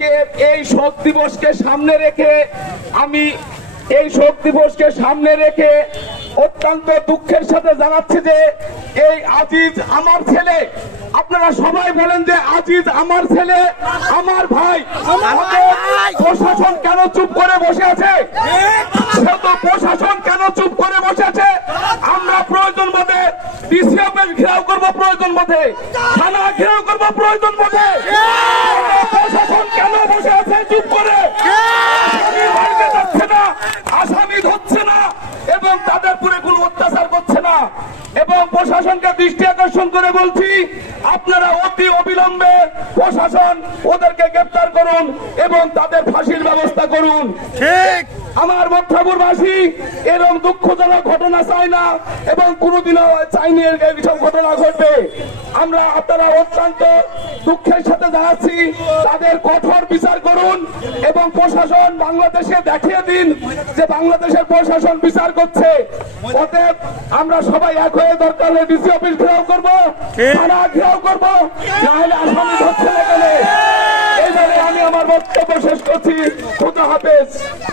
এই শোক দিবসকে সামনে রেখে অত্যন্ত দুঃখের সাথে জানাচ্ছি যে এই আজিজ আমার ছেলে। আপনারা সবাই বলেন যে আজিজ আমার ছেলে, আমার ভাই। প্রশাসন কেন চুপ করে বসে আছে? প্রশাসন কেন চুপ করে বসে আছে? আমরা প্রয়োজন মতে ডিসি অফিস ঘেরাও করবো, প্রয়োজন মতে থানা ঘেরাও করবো, প্রয়োজন মতে। প্রশাসন কেন বসে আছে চুপ করে? আসামি মারতে যাচ্ছে না, আসামি ধরছে না এবং তাদের পুরে কোনো অত্যাচার করছে না। এবং প্রশাসনকে দৃষ্টি আকর্ষণ করে বলছি, আপনারা অতি অবিলম্বে প্রশাসন ওদেরকে গ্রেফতার করুন এবং তাদের ফাঁসির ব্যবস্থা করুন। ঠিক আমার মধ্যপুরবাসী এরকম দুঃখজনক ঘটনা চায় না এবং কোনোদিনও চাইনি এইসব ঘটনা ঘটবে। আমরা আপনারা অত্যন্ত দুঃখের সাথে জানাচ্ছি, তাদের কঠোর বিচার করুন এবং প্রশাসন বাংলাদেশে দেখিয়ে দিন যে বাংলাদেশের প্রশাসন বিচার করছে। অতএব আমরা সবাই এক হয়ে দরকার হলে ডিসি অফিস ঘেরাও করবো, থানা ঘেরাও করবো, নাহলে আসামি ধরছে না কেন। এইভাবে আমি আমার বক্তব্য শেষ করছি। খুদা হাফেজ।